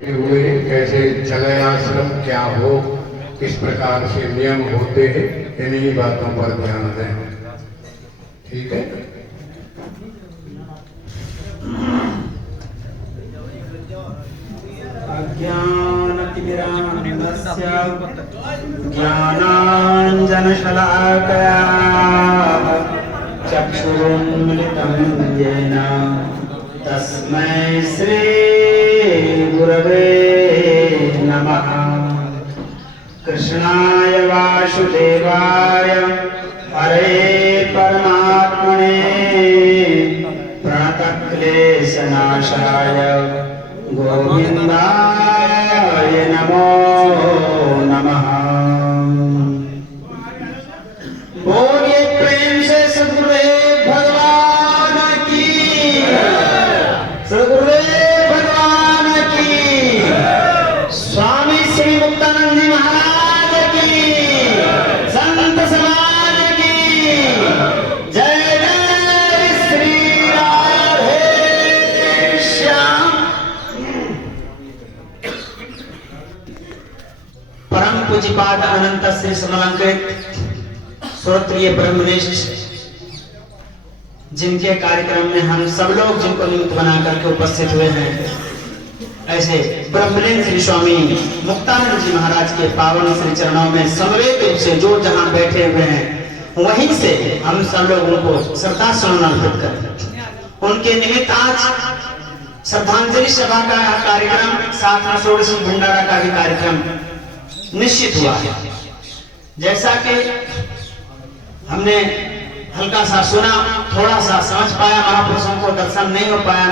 हुए कैसे चले आश्रम क्या हो, किस प्रकार से नियम होते हैं, इन्हीं बातों पर ध्यान दें। ठीक है। अज्ञानतिमिरान्धस्य ज्ञानाञ्जनशलाकया चक्षुरुन्मिलितं येन तस्मै श्री गुरवे नमः। कृष्णाय वासुदेवाय हरे परमात्मने प्रणतक्लेशनाशाय गोविन्दाय नमो नमः। बोलिए प्रेम से सद्गुरुदेव भगवान की, सद्गुरुदेव भगवान की, स्वामी श्री मुक्तानंद जी महाराज की, संत समाज की जय जय श्री राधे श्याम। परम पूज्यपाद अनंत श्री समलंकृत श्रोत्रिय ब्रह्मनिष्ठ, जिनके कार्यक्रम में हम सब लोग जिनको निमित्त बना करके उपस्थित हुए हैं, ऐसे ब्रह्मलीन श्री स्वामी मुक्तानंद जी महाराज के पावन श्री चरणों में समवेत रूप से जो जहां बैठे हुए हैं वहीं से हम सब लोग उनको श्रद्धा सुमन अर्पित करें। उनके निमित्त आज श्रद्धांजलि सभा का कार्यक्रम, साथ में षोडशी भंडारा का भी कार्यक्रम निश्चित हुआ है। जैसा कि हमने हल्का सा सुना, थोड़ा सा समझ पाया, महापुरुषों को दर्शन नहीं हो पाया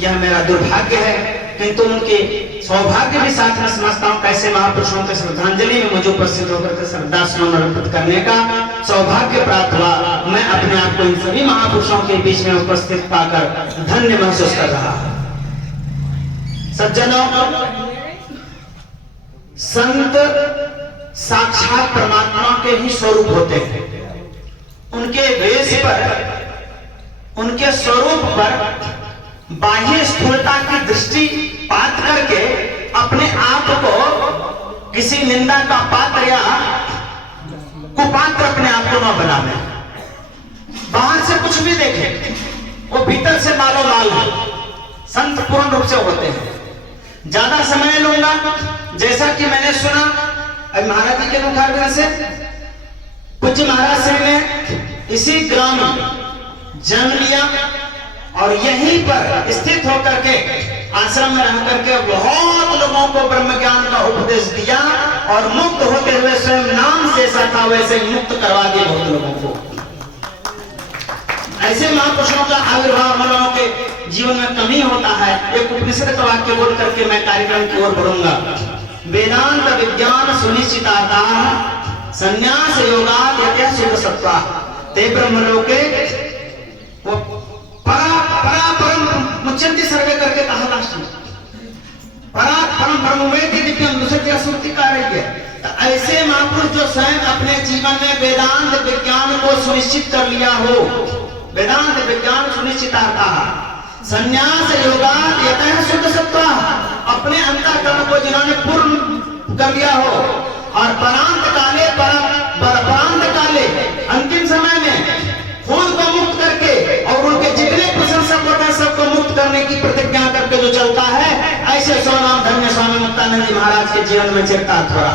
यह मेरा दुर्भाग्य है, किंतु उनके सौभाग्य भी साथ में समझता हूँ। कैसे महापुरुषों के श्रद्धांजलि में मुझे उपस्थित होकर के श्रद्धा सुमन अर्पित करने का सौभाग्य प्राप्त हुआ। मैं अपने आप को इन सभी महापुरुषों के बीच में उपस्थित पाकर धन्य महसूस कर रहा हूँ। सज्जनों, संत साक्षात परमात्मा के ही स्वरूप होते हैं। उनके वेश पर, उनके स्वरूप पर बाह्य स्थूलता की दृष्टि पात करके अपने आप को किसी निंदा का पात्र या कुपात्र अपने आप को न बनावे। बाहर से कुछ भी देखे, वो भीतर से मालो माल है। संत पूर्ण रूप से होते हैं। ज्यादा समय लूंगा, जैसा कि मैंने सुना अब महाराज जी के मुखारबिंद से, पूज्य महाराज श्री ने इसी ग्राम जन्म लिया और यहीं पर स्थित होकर के आश्रम में रह करके बहुत लोगों को ब्रह्म ज्ञान का उपदेश दिया और मुक्त होते हुए स्वयं नाम से ऐसा था वैसे मुक्त करवा दिए बहुत लोगों को। ऐसे महापुरुषों का आविर्भाव हम लोगों के जीवन में कमी होता है। एक उपनिषद का वाक्य बोल करके मैं कार्यक्रम की ओर बढ़ूंगा। वेदांत विज्ञान सुनिश्चिताता संन्यास योगात यतः सुख सत्वा ते ब्रह्मलोके वो परा परम मुच्यन्ति सर्वे करके कहा लास्ट में। परा परम ब्रह्म वेति दिव्यम दूसरी असुक्ति कार्य है। ऐसे महापुरुष जो स्वयं अपने जीवन में वेदांत विज्ञान को सुनिश्चित कर लिया हो, वेदांत विज्ञान सुनिश्चिताता संन्यास योगात यतः सुख सत्वा, अपने अंतःकरण को जिन्होंने पूर्ण कर लिया हो और परांत काले अंतिम समय में खुद को मुक्त करके और उनके जितने प्रशंसक होते हैं सबको मुक्त करने की प्रतिज्ञा करके जो चलता है, ऐसे सोनाम धन्य स्वामी मुक्तानंद जी महाराज के जीवन में चरितार्थ हो रहा।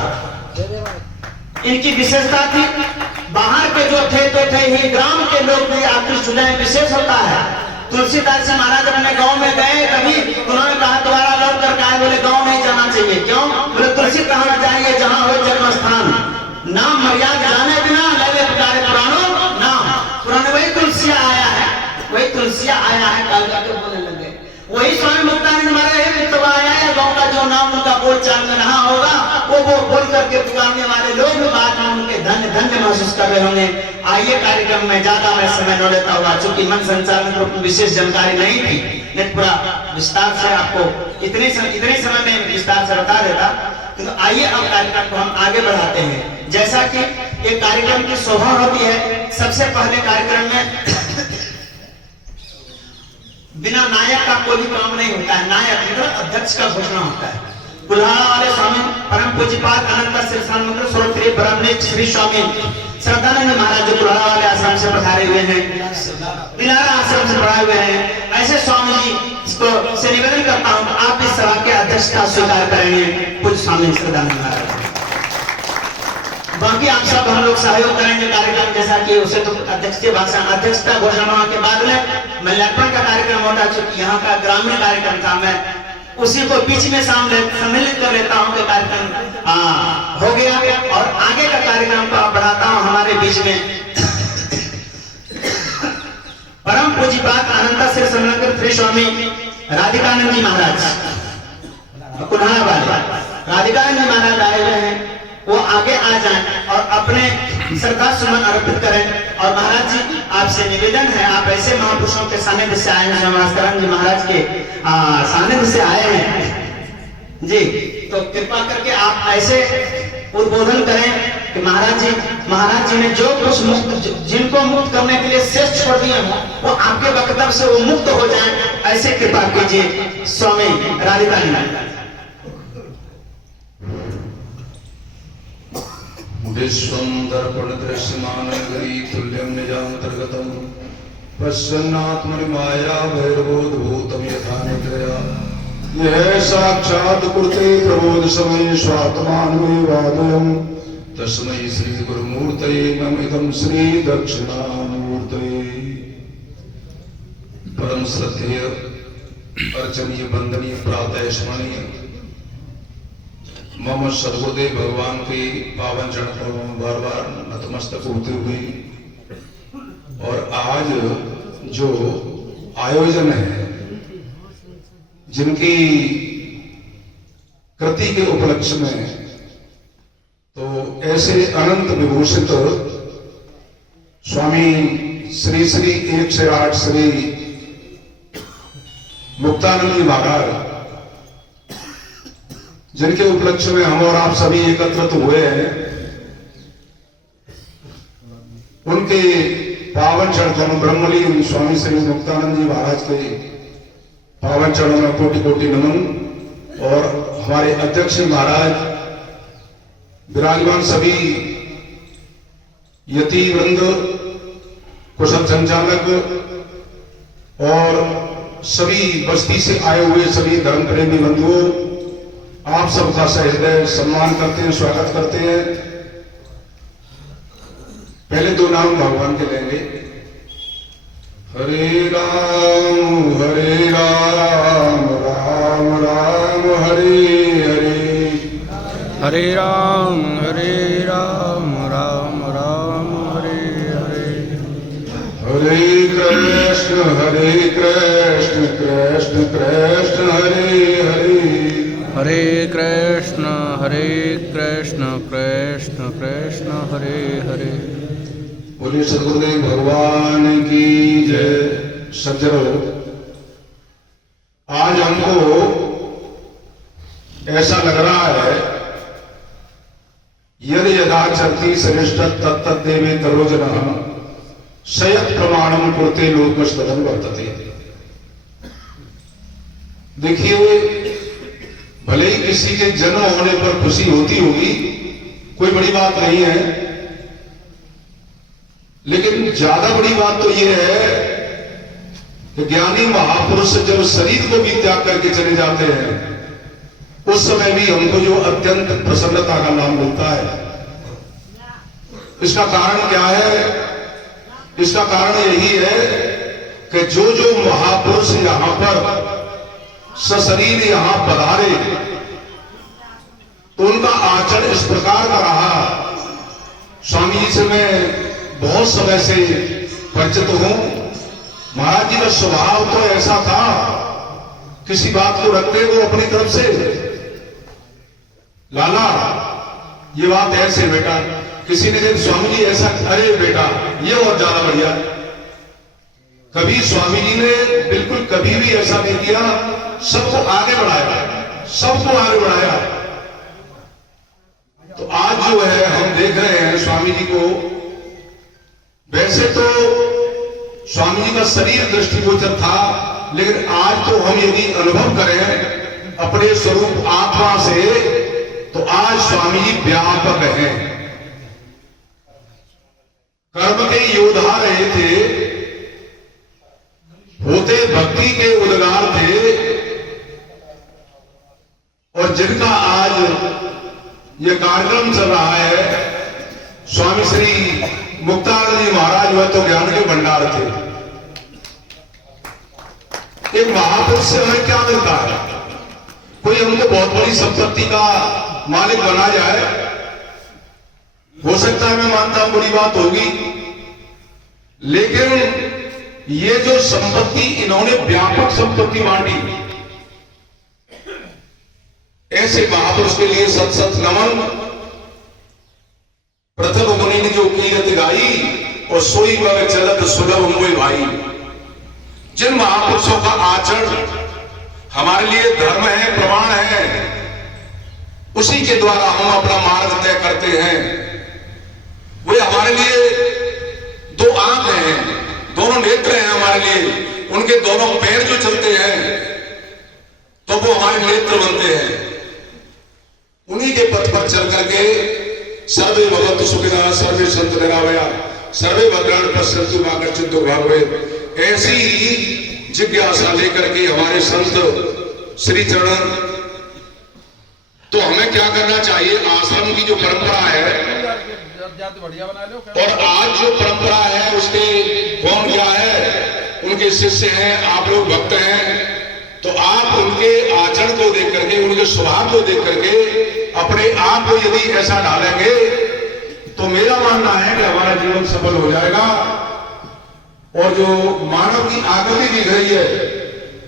इनकी विशेषता थी, बाहर के जो थे तो थे ही, ग्राम के लोग भी आकृष्ट हो जाए विशेष होता है। तुलसीदास जी महाराज अपने गांव में गए, कभी उन्होंने कहा दोबारा लौट कर कहा, बोले गांव नहीं जाना चाहिए। क्यों? बोले तुलसी कहाँ जाएंगे जहाँ हो जन्म स्थान, नाम मर्यादा जाने बिना लगे पुकारे पुरानो नाम। पुराने वही तुलसिया आया है, वही तुलसिया आया है, काल के बोलने लगे। वही स्वामी मुक्तानंद महाराज आया है, गाँव का जो नाम उनका बोल चाल में रहा होगा वो बोल करके पुकारने वाले लोग बाद में उनके धन्य धन्य महसूस कर रहे होंगे। आइए कार्यक्रम में ज्यादा मैं समय न लेता हुआ, चूंकि मन संचालन को विशेष जानकारी नहीं थी, नहीं पूरा विस्तार से आपको इतने समय में विस्तार से बता देता। तो आइए अब कार्यक्रम को हम आगे बढ़ाते हैं। जैसा कि एक कार्यक्रम की शोभा होती है, सबसे पहले कार्यक्रम में बिना नायक का कोई काम नहीं होता है। नायक मतलब अध्यक्ष का घोषणा होता है। कुल्हाड़ा वाले स्वामी परम पूज्यपाद अनंत श्री मंदिर स्वरूप ब्रह्मनिष्ठ श्री स्वामी श्रद्धानंद महाराज जो कुल्हाड़ा वाले आश्रम से पधारे हुए हैं, दिलारा आश्रम से पढ़ाए हुए हैं, ऐसे स्वामी जी को से निवेदन करता हूं कि आप इस सभा के अध्यक्षता स्वीकार करेंगे पूज्य स्वामी श्रद्धानंद महाराज। बाकी आप सब हम लोग सहयोग करेंगे कार्यक्रम जैसा कि उसे तो अध्यक्ष के भाषण अध्यक्षता घोषणा के बाद में मल्यार्पण का कार्यक्रम होता है। चूंकि यहाँ का ग्रामीण कार्यक्रम था, मैं उसी को बीच में सम्मिलित कर लेता हूँ कि कार्यक्रम हो गया और आगे का कार्यक्रम को बढ़ाता हूँ हमारे बीच में। परम पूज्यपाद अनंत श्री समनगर श्री स्वामी राधिकानंद जी महाराज कुल्हाड़ा वाले राधिकानंद जी महाराज आए हुए हैं, वो आगे आ जाएं और अपने श्रद्धा सुमन अर्पित करें। और महाराज जी आपसे निवेदन है, आप ऐसे महापुरुषों के सानिध्य से आए हैं, नमस्कार जी महाराज के सानिध्य से आए हैं जी, तो कृपा करके आप ऐसे उद्बोधन करें कि महाराज जी ने जो कुछ मुक्त जिनको मुक्त करने के लिए शेष छोड़ दिए हो वो आपके वक्तव्य से वो मुक्त हो जाएं, ऐसे कृपा कीजिए स्वामी राधिकानंद। विश्वंदर्पण दृश्यमान गरी तुल्यम निजांतर्गतम प्रसन्नात्मनि माया भैरवोद्भूतम यथा निद्रया यह साक्षात् कुरुते प्रबोध समय स्वात्मान में वादयम तस्मै श्री गुरुमूर्तये नमिदं श्री दक्षिणामूर्तये। परम श्रद्धेय अर्चनीय वंदनीय प्रातः स्मरणीय मम सर्वोदय भगवान के पावन चरण पर बार बार नतमस्तक होते हुए, और आज जो आयोजन है जिनकी कृति के उपलक्ष्य में, तो ऐसे अनंत विभूषित स्वामी श्री श्री 108 श्री मुक्तानंद जी महाराज जिनके उपलक्ष्य में हम और आप सभी एकत्रित हुए हैं, उनके पावन चरणों ब्रह्मलीन स्वामी श्री मुक्तानंद जी महाराज के पावन चरणों में कोटि कोटि नमन। और हमारे अध्यक्ष महाराज विराजमान सभी यति वृंद, कुशल संचालक और सभी बस्ती से आए हुए सभी धर्म प्रेमी बंधुओं, आप सबका सहृदय सम्मान करते हैं, स्वागत करते हैं। पहले दो नाम भगवान के लेंगे। हरे राम राम राम हरे हरे, हरे राम राम राम हरे हरे, हरे कृष्ण कृष्ण कृष्ण हरे हरे, हरे कृष्ण कृष्ण कृष्ण हरे हरे। बोलिए सद्गुरुदेव भगवान की जय। सज्जनों, आज हमको ऐसा लग रहा है यदि यदा चरती श्रेष्ठ तत्त देवे तरोजना सयत प्रमाणम कुरते लोकस्तदन वर्तते। देखिए, भले ही किसी के जन्म होने पर खुशी होती होगी, कोई बड़ी बात नहीं है, लेकिन ज्यादा बड़ी बात तो यह है कि ज्ञानी महापुरुष जब शरीर को भी त्याग करके चले जाते हैं, उस समय भी हमको जो अत्यंत प्रसन्नता का लाभ मिलता है। इसका कारण क्या है? इसका कारण यही है कि जो जो महापुरुष यहां पर सशरीर यहां पधारे, तो उनका आचरण इस प्रकार का रहा। स्वामी जी से मैं बहुत समय से परिचित हूं। महाराज जी का स्वभाव तो ऐसा था, किसी बात को रखते वो अपनी तरफ से, लाला ये बात ऐसे बेटा, किसी ने कहा स्वामी जी ऐसा, अरे बेटा ये और ज्यादा बढ़िया। कभी स्वामी जी ने बिल्कुल कभी भी ऐसा नहीं किया, सबको आगे बढ़ाया, सबको आगे बढ़ाया। तो आज जो है हम देख रहे हैं स्वामी जी को, वैसे तो स्वामी जी का शरीर दृष्टिगोचर था, लेकिन आज तो हम यदि अनुभव करें अपने स्वरूप आत्मा से, तो आज स्वामी जी व्यापक हैं, कर्म के योद्धा रहे थे, होते भक्ति के उद्गार थे, और जिनका आज ये कार्यक्रम चल रहा है, स्वामी श्री मुक्तानंद जी महाराज वह तो ज्ञान के भंडार थे। एक महापुरुष से हमें क्या मिलता है? कोई हमको बहुत बड़ी संपत्ति का मालिक बना जाए, हो सकता है, मैं मानता हूं बड़ी बात होगी, लेकिन ये जो संपत्ति इन्होंने व्यापक संपत्ति बांटी, ऐसे महापुरुष के लिए सत सत नमन। प्रथम मुनि ने जो कीरत गाई, और सोई बग चलत सुलभ मोय भाई। जिन महापुरुषों का आचरण हमारे लिए धर्म है, प्रमाण है, उसी के द्वारा हम अपना मार्ग तय करते हैं। वे हमारे लिए दो आंख हैं, दोनों नेत्र हैं हमारे लिए, उनके दोनों पैर जो चलते हैं तो वो हमारे नेत्र बनते हैं। उन्हीं के पथ पर चल करके सर्वे भवन्तु सुखिनः, सर्वे सन्तु निरामया, सर्वे भद्राणि पश्यन्तु मा कश्चित् दुर्भाग् भवेत्। ऐसी जिज्ञासा लेकर के हमारे संत श्री चरण, तो हमें क्या करना चाहिए? आश्रम की जो परंपरा है और आज जो परंपरा है, उसके कौन क्या है, उनके शिष्य हैं, आप लोग भक्त हैं, तो आप उनके आचरण को देख करके, उनके स्वभाव को देख करके अपने आप को यदि ऐसा ढालेंगे, तो मेरा मानना है कि हमारा जीवन सफल हो जाएगा। और जो मानव की आकृति दिख रही है,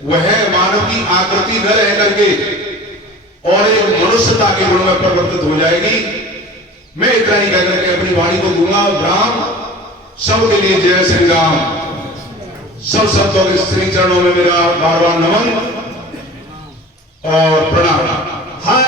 वह मानव की आकृति न रह करके और एक मनुष्यता के गुण में परिवर्तित हो जाएगी। मैं इतना ही कहकर के अपनी वाणी को दूंगा। राम सबके लिए जय श्री राम। सब संतों के श्री चरणों में मेरा बार बार नमन और प्रणाम। हर